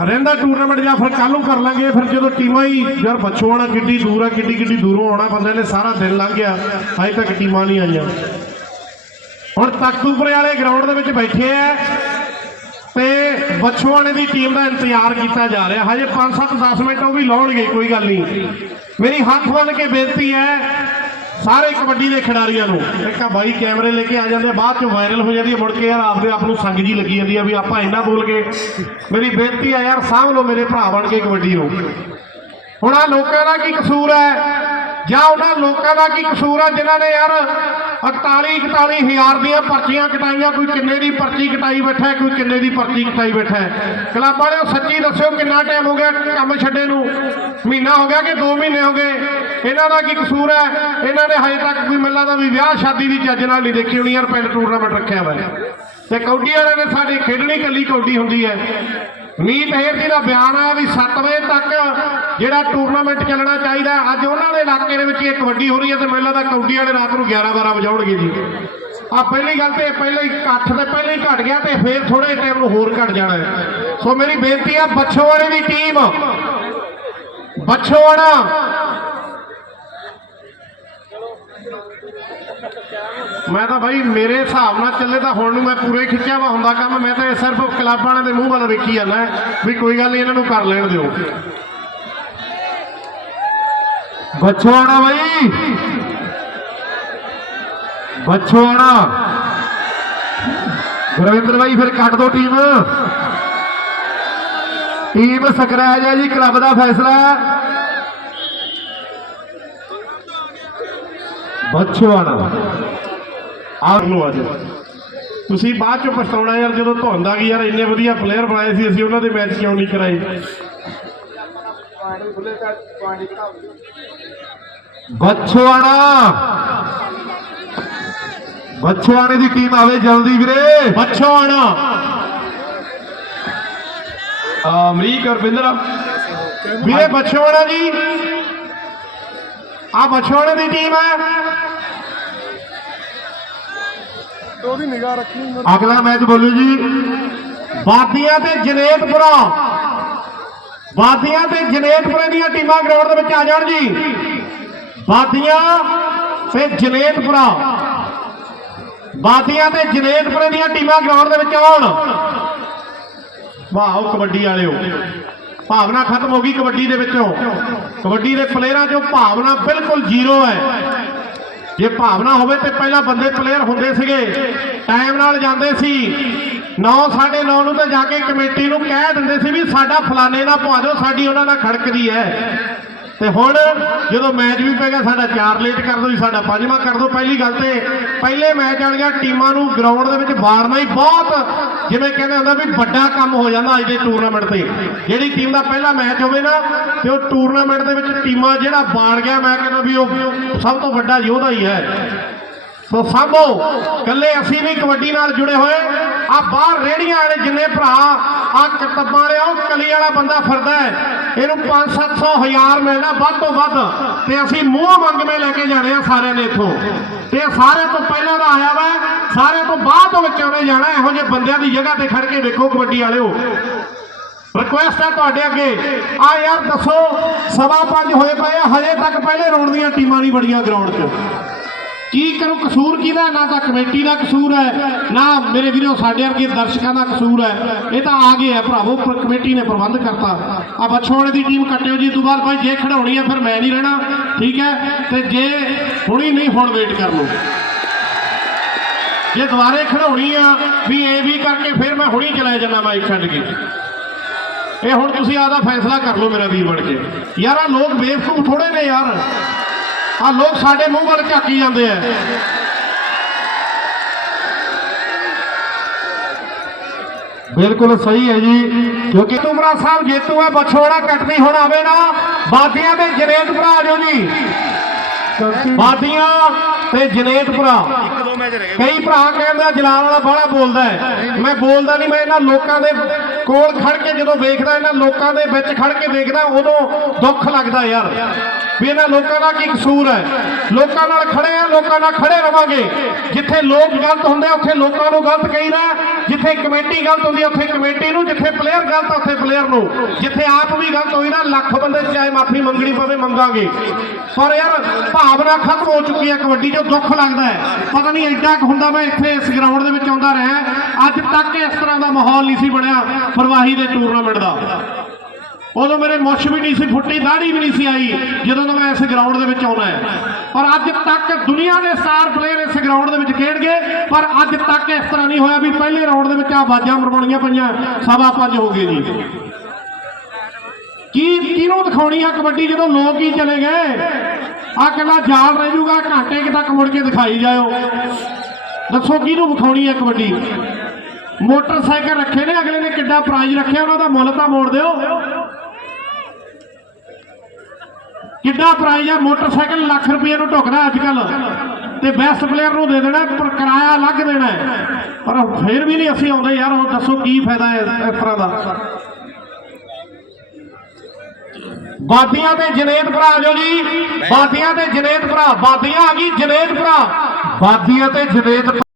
ਰਹਿੰਦਾ ਟੂਰਨਾਮੈਂਟ ਜਾਂ ਫਿਰ ਕੱਲ ਨੂੰ ਕਰ ਲਾਂਗੇ, ਫਿਰ ਜਦੋਂ ਟੀਮਾਂ ਹੀ ਯਾਰ ਬੱਚੋ ਆਣਾ ਕਿੱਡੀ ਦੂਰ ਆ, ਕਿੱਡੀ ਕਿੱਡੀ ਦੂਰੋਂ ਆਉਣਾ, ਬੰਦੇ ਨੇ ਸਾਰਾ ਦਿਨ ਲੰਘ ਗਿਆ, ਅਜੇ ਤੱਕ ਟੀਮਾਂ ਨਹੀਂ ਆਈਆਂ। ਹੁਣ ਤਖਤੂਪੁਰੇ ਵਾਲੇ ਗਰਾਊਂਡ ਦੇ ਵਿੱਚ ਬੈਠੇ ਆ ਤੇ ਬਛਵਾਣੇ ਦੀ ਟੀਮ ਦਾ ਇੰਤਜ਼ਾਰ ਕੀਤਾ ਜਾ ਰਿਹਾ। ਹਜੇ 5-7 10 ਮਿੰਟ ਉਹ ਵੀ ਲਾਉਣਗੇ, ਕੋਈ ਗੱਲ ਨਹੀਂ। ਮੇਰੀ ਹੱਥ ਬੰਨ ਕੇ ਬੇਨਤੀ ਹੈ ਸਾਰੇ ਕਬੱਡੀ ਦੇ ਖਿਡਾਰੀਆਂ ਨੂੰ। ਇੱਕ ਆ ਬਾਈ ਕੈਮਰੇ ਲੈ ਕੇ ਆ ਜਾਂਦੇ ਆ, ਬਾਅਦ ਚ ਵਾਇਰਲ ਹੋ ਜਾਂਦੀ ਹੈ ਮੁੜ ਕੇ ਯਾਰ ਆਪਦੇ ਆਪ ਨੂੰ ਸੰਗ ਜੀ ਲੱਗੀ ਜਾਂਦੀ ਆ ਵੀ ਆਪਾਂ ਇੰਨਾ ਬੋਲ ਕੇ ਮੇਰੀ ਬੇਨਤੀ ਆ ਯਾਰ, ਸਾਂਭ ਲਓ ਮੇਰੇ ਭਰਾ ਬਣ ਕੇ ਕਬੱਡੀ ਨੂੰ। ਹੁਣ ਆ ਲੋਕਾਂ ਦਾ ਕੀ ਕਸੂਰ ਹੈ? ਜਾਂ ਉਹਨਾਂ ਲੋਕਾਂ ਦਾ ਕੀ ਕਸੂਰ ਹੈ ਜਿਨ੍ਹਾਂ ਨੇ ਯਾਰ 48 41 ਹਜ਼ਾਰ ਦੀਆਂ ਪਰਚੀਆਂ ਕਟਾਈਆਂ, ਕੋਈ ਕਿੰਨੇ ਦੀ ਪਰਚੀ ਕਟਾਈ ਬੈਠਾ ਕੋਈ ਕਿੰਨੇ ਦੀ ਪਰਚੀ ਕਟਾਈ ਬੈਠਾ ਹੈ। ਕਲੱਬ ਵਾਲਿਓ ਸੱਚੀ ਦੱਸਿਓ ਕਿੰਨਾ ਟਾਈਮ ਹੋ ਗਿਆ ਕੰਮ ਛੱਡੇ ਨੂੰ ਮਹੀਨਾ ਹੋ ਗਿਆ ਕਿ 2 ਮਹੀਨੇ ਹੋ ਗਏ ਇਹਨਾਂ ਦਾ ਕੀ ਕਸੂਰ ਹੈ ਇਹਨਾਂ ਨੇ ਹਜੇ ਤੱਕ ਕੋਈ ਮਿਲਦਾ ਦਾ ਵੀ ਵਿਆਹ, ਸ਼ਾਦੀ ਦੀ ਚੱਜ ਨਾਲ ਨਹੀਂ ਦੇਖੀ ਹੋਣੀ, ਯਾਰ ਪਿੰਡ ਟੂਰਨਾਮੈਂਟ ਰੱਖਿਆ ਹੋਇਆ ਹੈ। ਤੇ ਕੌਡੀ ਵਾਲਿਆਂ ਨੇ ਸਾਡੀ ਖੇਡਣੀ ਕੱਲੀ ਕੌਡੀ ਹੁੰਦੀ ਹੈ ਮੀਤ ਹੇਰ ਜੀ ਦਾ ਬਿਆਨ ਆ ਵੀ 7 ਵਜੇ ਤੱਕ ਜਿਹੜਾ ਟੂਰਨਾਮੈਂਟ ਚੱਲਣਾ ਚਾਹੀਦਾ ਅੱਜ ਉਹਨਾਂ ਦੇ ਇਲਾਕੇ ਦੇ ਵਿੱਚ ਇਹ ਕਬੱਡੀ ਹੋ ਰਹੀ ਹੈ ਤੇ ਮੈਨੂੰ ਦਾ ਕਬੱਡੀ ਵਾਲੇ ਰਾਤ ਨੂੰ 11 12 ਵਜਾਉਣਗੇ ਜੀ। ਆ ਪਹਿਲੀ ਗੱਲ ਤੇ ਪਹਿਲੇ ਹੀ ਇਕੱਠ ਤੇ ਪਹਿਲੇ ਹੀ ਘਟ ਗਿਆ ਤੇ ਫੇਰ ਥੋੜੇ ਟਾਈਮ ਨੂੰ ਹੋਰ ਘਟ ਜਾਣਾ ਹੈ। ਸੋ ਮੇਰੀ ਬੇਨਤੀ ਆ, ਬੱਛੋਵਾੜੇ ਦੀ ਟੀਮ ਬੱਛੋਵਾੜਾ ਮੈਂ ਤਾਂ ਭਾਈ ਮੇਰੇ ਹਿਸਾਬ ਨਾਲ ਚੱਲੇ ਤਾਂ ਹੁਣ ਨੂੰ ਮੈਂ ਪੂਰੇ ਖਿੱਚਿਆ ਵਾ, ਹੁੰਦਾ ਕੰਮ। ਮੈਂ ਤਾਂ ਇਹ ਸਿਰਫ ਕਲੱਬ ਵਾਲਿਆਂ ਦੇ ਮੂੰਹ ਵੱਲ ਵੇਖੀ ਜਾਂਦਾ ਵੀ ਕੋਈ ਗੱਲ ਨਹੀਂ, ਇਹਨਾਂ ਨੂੰ ਕਰ ਲੈਣ ਦਿਓ। ਬੱਛੋਆਣਾ ਬਾਈ। ਬੱਛੋਆਣਾ ਗੁਰਵਿੰਦਰ ਬਾਈ, ਫਿਰ ਕੱਟ ਦੋ ਟੀਮ। ਟੀਮ ਸਕਰੈਜ ਹੈ ਜੀ, ਕਲੱਬ ਦਾ ਫੈਸਲਾ ਬੱਛੋਆਣਾ ਆਪ ਨੂੰ ਅੱਜ ਤੁਸੀਂ ਬਾਅਦ ਚ ਪਛਤਾਉਣਾ ਯਾਰ ਜਦੋਂ ਧੁੰਦ ਗਈ ਯਾਰ ਇੰਨੇ ਵਧੀਆ ਪਲੇਅਰ ਬਣਾਏ ਸੀ ਅਸੀਂ ਉਹਨਾਂ ਦੇ ਮੈਚ ਕਿਉਂ ਨਹੀਂ ਕਰਾਏ? ਬੱਛੋਆਣਾ ਬੱਛੋਆਣੇ ਦੀ ਟੀਮ ਆਵੇ ਜਲਦੀ ਵੀਰੇ। ਬੱਛੋਆਣਾ ਅਮਰੀਕ ਅਰਵਿੰਦਰ ਵੀਰੇ ਬੱਛੋਆਣਾ ਜੀ। ਆ ਬੱਛੋਆਣੇ ਦੀ ਟੀਮ ਹੈ ਉਹਦੀ ਨਿਗਾਹ ਰੱਖੀ ਅਗਲਾ ਮੈਚ ਬੋਲੋ ਜੀ। ਬਾਦੀਆਂ ਤੇ ਜਨੇਤਪੁਰਾ। ਬਾਦੀਆਂ ਤੇ ਜਨੇਤਪੁਰੇ ਦੀਆਂ ਟੀਮਾਂ ਗਰਾਊਂਡ ਦੇ ਵਿੱਚ ਆ ਜਾਣ ਜੀ। ਬਾਦੀਆਂ ਤੇ ਜਨੇਤਪੁਰਾ। ਬਾਦੀਆਂ ਤੇ ਜਨੇਤਪੁਰੇ ਦੀਆਂ ਟੀਮਾਂ ਗਰਾਊਂਡ ਦੇ ਵਿੱਚ ਆਉਣ। ਵਾਹ ਉਹ ਕਬੱਡੀ ਵਾਲਿਓ। ਭਾਵਨਾ ਖਤਮ ਹੋ ਗਈ ਕਬੱਡੀ ਦੇ ਵਿੱਚੋਂ। ਕਬੱਡੀ ਦੇ ਪਲੇਅਰਾਂ 'ਚੋਂ ਭਾਵਨਾ ਬਿਲਕੁਲ ਜ਼ੀਰੋ ਹੈ। ਜੇ ਭਾਵਨਾ ਹੋਵੇ ਤੇ ਪਹਿਲਾਂ ਬੰਦੇ ਪਲੇਅਰ ਹੁੰਦੇ ਸੀਗੇ। ਟਾਈਮ ਨਾਲ ਜਾਂਦੇ ਸੀ। 9 9:30 ਨੂੰ ਤੇ ਜਾ ਕੇ ਕਮੇਟੀ ਨੂੰ ਕਹਿ ਦਿੰਦੇ ਸੀ ਵੀ ਸਾਡਾ ਫਲਾਣੇ ਦਾ ਪਵਾ ਦਿਓ ਸਾਡੀ ਉਹਨਾਂ ਨਾਲ ਖੜਕਦੀ ਹੈ। ਤੇ ਹੁਣ ਜਦੋਂ ਮੈਚ ਵੀ ਪੈ ਗਿਆ, ਸਾਡਾ ਚਾਰ ਲੇਟ ਕਰ ਦਿਓ ਜੀ, ਸਾਡਾ ਪੰਜਵਾਂ ਕਰ ਦਿਓ। ਪਹਿਲੀ ਗੱਲ ਤੇ ਪਹਿਲੇ ਮੈਚ ਵਾਲੀਆਂ ਟੀਮਾਂ ਨੂੰ ਗਰਾਊਂਡ ਦੇ ਵਿੱਚ ਵਾੜਨਾ ਹੀ ਬਹੁਤ, ਜਿਵੇਂ ਕਹਿੰਦੇ ਹੁੰਦਾ ਵੀ ਵੱਡਾ ਕੰਮ ਹੋ ਜਾਂਦਾ ਅੱਜ ਦੇ ਟੂਰਨਾਮੈਂਟ ਤੇ। ਜਿਹੜੀ ਟੀਮ ਦਾ ਪਹਿਲਾ ਮੈਚ ਹੋਵੇ ਨਾ, ਤੇ ਉਹ ਟੂਰਨਾਮੈਂਟ ਦੇ ਵਿੱਚ ਟੀਮਾਂ ਜਿਹੜਾ ਬਾੜ ਗਿਆ, ਮੈਂ ਕਹਿੰਦਾ ਵੀ ਉਹ ਸਭ ਤੋਂ ਵੱਡਾ ਯੋਧਾ ਹੀ ਹੈ। ਸੋ ਸਾਂਭੋ ਕੱਲੇ ਅਸੀਂ ਵੀ ਕਬੱਡੀ ਨਾਲ ਜੁੜੇ ਹੋਏ। ਆ ਬਾਹਰ ਰੇੜੀਆਂ ਵਾਲੇ ਜਿੰਨੇ ਭਰਾ ਆ ਕਿਤਾਬਾਂ ਵਾਲੇ ਉਹ ਕਲੀ ਵਾਲਾ ਬੰਦਾ ਫਿਰਦਾ ਹੈ। ਇਹਨੂੰ 5-700 ਹਜ਼ਾਰ ਮਿਲਣਾ ਵੱਧ ਤੋਂ ਵੱਧ ਤੇ ਅਸੀਂ ਮੂੰਹ ਮੰਗਵੇਂ ਲੈ ਕੇ ਜਾਣੇ ਆ ਸਾਰਿਆਂ ਨੇ ਇੱਥੋਂ। ਤੇ ਇਹ ਸਾਰਿਆਂ ਤੋਂ ਪਹਿਲਾਂ ਦਾ ਆਇਆ ਵਾ, ਸਾਰਿਆਂ ਤੋਂ ਬਾਅਦ ਵਿੱਚ ਉਹਨੇ ਜਾਣਾ, ਇਹੋ ਜਿਹੇ ਬੰਦਿਆਂ ਦੀ ਜਗ੍ਹਾ ਤੇ ਖੜ ਕੇ ਵੇਖੋ ਕਬੱਡੀ ਵਾਲਿਓ। ਰਿਕੁਐਸਟ ਹੈ ਤੁਹਾਡੇ ਅੱਗੇ। ਆ ਯਾਰ ਦੱਸੋ, ਸਵਾ ਪੰਜ ਹੋਏ ਪਏ ਆ, ਹਜੇ ਤੱਕ ਪਹਿਲੇ ਰੌਂਡ ਦੀਆਂ ਟੀਮਾਂ ਨਹੀਂ ਬੜੀਆਂ ਗਰਾਊਂਡ 'ਚ। ਕੀ ਕਰੋ? ਕਸੂਰ ਕਿਹਦਾ ਨਾ ਤਾਂ ਕਮੇਟੀ ਦਾ ਕਸੂਰ ਹੈ, ਨਾ ਮੇਰੇ ਵੀਰੋ ਸਾਡੇ ਵਰਗੇ ਦਰਸ਼ਕਾਂ ਦਾ ਕਸੂਰ ਹੈ। ਇਹ ਤਾਂ ਆ ਗਏ ਹੈ ਭਰਾਵੋ ਕਮੇਟੀ ਨੇ ਪ੍ਰਬੰਧ ਕਰਤਾ। ਆ ਬਛੋੜੇ ਦੀ ਟੀਮ ਕੱਟਿਓ ਜੀ ਦੁਬਾਰ ਭਾਈ ਜੇ ਖੜਾਉਣੀ ਹੈ ਫਿਰ ਮੈਂ ਨਹੀਂ ਰਹਿਣਾ, ਠੀਕ ਹੈ? ਤੇ ਜੇ ਹੁਣੀ ਨਹੀਂ ਹੁਣ ਵੇਟ ਕਰ ਲਓ ਜੇ ਦੁਬਾਰੇ ਖੜਾਉਣੀ ਆ, ਵੀ ਇਹ ਵੀ ਕਰਕੇ ਫਿਰ ਮੈਂ ਹੁਣੀ ਚਲਾ ਜਾਣਾ ਮਾਈਕ ਛੱਡ ਕੇ ਇਹ ਹੁਣ ਤੁਸੀਂ ਆਦਾ ਫੈਸਲਾ ਕਰ ਲਓ ਮੇਰਾ ਵੀਰ ਬਣ ਕੇ। ਯਾਰ ਆ ਲੋਕ ਬੇਵਕੂਫ ਥੋੜੇ ਨੇ ਯਾਰ। ਆ ਲੋਕ ਸਾਡੇ ਮੂੰਹ ਵੱਲ ਝਾਕੀ ਜਾਂਦੇ ਆ। ਬਿਲਕੁਲ ਸਹੀ ਹੈ ਜੀ, ਕਿਉਂਕਿ ਤੁਮਰਾ ਸਾਹਿਬ ਜੇਤੂ ਹੈ ਬਛੋੜਾ ਕੱਟਦੀ ਹੁਣ ਆਵੇ ਨਾ, ਬਾਦੀਆਂ ਤੇ ਜਨੇਤ ਭਰਾ ਜੋ ਜੀ। ਬਾਦੀਆਂ ਤੇ ਜਨੇਤ ਭਰਾ। ਕਈ ਭਰਾ ਕਹਿੰਦਾ ਜਲਾਲ ਵਾਲਾ ਬਾਹਲਾ ਬੋਲਦਾ ਹੈ। ਮੈਂ ਬੋਲਦਾ ਨਹੀਂ, ਮੈਂ ਇਹਨਾਂ ਲੋਕਾਂ ਦੇ ਕੋਲ ਖੜ ਕੇ ਜਦੋਂ ਵੇਖਦਾ, ਇਹਨਾਂ ਲੋਕਾਂ ਦੇ ਵਿੱਚ ਖੜ ਕੇ ਵੇਖਦਾ ਉਦੋਂ ਦੁੱਖ ਲੱਗਦਾ ਯਾਰ। ਵੀ ਇਹਨਾਂ ਲੋਕਾਂ ਦਾ ਕੀ ਕਸੂਰ ਹੈ? ਲੋਕਾਂ ਨਾਲ ਖੜੇ ਆ ਲੋਕਾਂ ਨਾਲ ਖੜੇ ਰਵਾਂਗੇ। ਜਿੱਥੇ ਲੋਕ ਗਲਤ ਹੁੰਦੇ ਆ, ਉੱਥੇ ਲੋਕਾਂ ਨੂੰ ਗਲਤ ਕਹੀਦਾ ਜਿੱਥੇ ਕਮੇਟੀ ਗਲਤ ਹੁੰਦੀ ਆ, ਉੱਥੇ ਕਮੇਟੀ ਨੂੰ ਜਿੱਥੇ ਪਲੇਅਰ ਗਲਤ ਆ, ਉੱਥੇ ਪਲੇਅਰ ਨੂੰ। ਜਿੱਥੇ ਆਪ ਵੀ ਗਲਤ ਹੋਈ ਨਾ ਲੱਖ ਬੰਦੇ ਚਾਹੇ ਮਾਫੀ ਮੰਗਣੀ ਪਵੇ ਮੰਗਾਂਗੇ। ਪਰ ਯਾਰ ਭਾਵਨਾ ਖਤਮ ਹੋ ਚੁੱਕੀ ਹੈ ਕਬੱਡੀ 'ਚ ਦੁੱਖ ਲੱਗਦਾ ਹੈ। ਪਤਾ ਨਹੀਂ ਐਡਾ ਕੁ ਹੁੰਦਾ ਮੈਂ ਇੱਥੇ ਇਸ ਗਰਾਊਂਡ ਦੇ ਵਿੱਚ ਆਉਂਦਾ ਰਿਹਾ। ਅੱਜ ਤੱਕ ਇਸ ਤਰ੍ਹਾਂ ਦਾ ਮਾਹੌਲ ਨਹੀਂ ਸੀ ਬਣਿਆ ਫਰਵਾਹੀ ਦੇ ਟੂਰਨਾਮੈਂਟ ਦਾ। ਉਦੋਂ ਮੇਰੇ ਮੁੱਛ ਵੀ ਨਹੀਂ ਸੀ ਫੁੱਟੀ ਦਾੜੀ ਵੀ ਨਹੀਂ ਸੀ ਆਈ, ਜਦੋਂ ਦਾ ਮੈਂ ਇਸ ਗਰਾਊਂਡ ਦੇ ਵਿੱਚ ਆਉਣਾ ਹੈ। ਪਰ ਅੱਜ ਤੱਕ ਦੁਨੀਆ ਦੇ ਸਟਾਰ ਪਲੇਅਰ ਇਸ ਗਰਾਊਂਡ ਦੇ ਵਿੱਚ ਖੇਡਗੇ ਪਰ ਅੱਜ ਤੱਕ ਇਸ ਤਰ੍ਹਾਂ ਨਹੀਂ ਹੋਇਆ ਵੀ ਪਹਿਲੇ ਰਾਊਂਡ ਦੇ ਵਿੱਚ ਆ ਬਾਜਾਂ ਮਰਵਾਉਣੀਆਂ ਪਈਆਂ, ਸਵਾ ਪੰਜ ਹੋ ਗਏ ਜੀ। ਕੀ, ਕਿਹਨੂੰ ਦਿਖਾਉਣੀ ਆ ਕਬੱਡੀ ਜਦੋਂ ਲੋਕ ਹੀ ਚਲੇ ਗਏ? ਆ ਕੱਲਾ ਜਾਲ ਰਹਿ ਜੂਗਾ ਘੰਟੇ ਕਿ ਤੱਕ ਮੁੜ ਕੇ ਦਿਖਾਈ ਜਾਇਓ। ਦੱਸੋ ਕਿਹਨੂੰ ਵਿਖਾਉਣੀ ਆ ਕਬੱਡੀ? ਮੋਟਰਸਾਈਕਲ ਰੱਖੇ ਨੇ, ਅਗਲੇ ਨੇ ਕਿੱਡਾ ਪ੍ਰਾਈਜ਼ ਰੱਖਿਆ, ਉਹਨਾਂ ਦਾ ਮੁੱਲ ਤਾਂ ਮੋੜ ਦਿਓ। ਕਿੱਡਾ ਪ੍ਰਾਈਜ਼ ਆ, ਮੋਟਰਸਾਈਕਲ ਲੱਖ ਰੁਪਏ ਨੂੰ ਢੁਕਦਾ ਅੱਜ ਕੱਲ ਤੇ ਬੈਸਟ ਪਲੇਅਰ ਨੂੰ ਦੇ ਦੇਣਾ, ਪਰ ਕਿਰਾਇਆ ਅਲੱਗ ਦੇਣਾ ਪਰ ਫਿਰ ਵੀ ਨਹੀਂ ਅਸੀਂ ਆਉਂਦੇ ਯਾਰ, ਹੁਣ ਦੱਸੋ ਕੀ ਫਾਇਦਾ ਹੈ ਇਸ ਤਰ੍ਹਾਂ ਦਾ। ਬਾਦੀਆਂ ਤੇ ਜਨੇਤ ਭਰਾ, ਜੋ ਜੀ ਬਾਦੀਆਂ ਤੇ ਜਨੇਤ ਭਰਾ ਬਾਦੀਆਂ ਆ ਗਈ ਜਨੇਤ ਭਰਾ। ਬਾਦੀਆਂ ਤੇ ਜਨੇਤ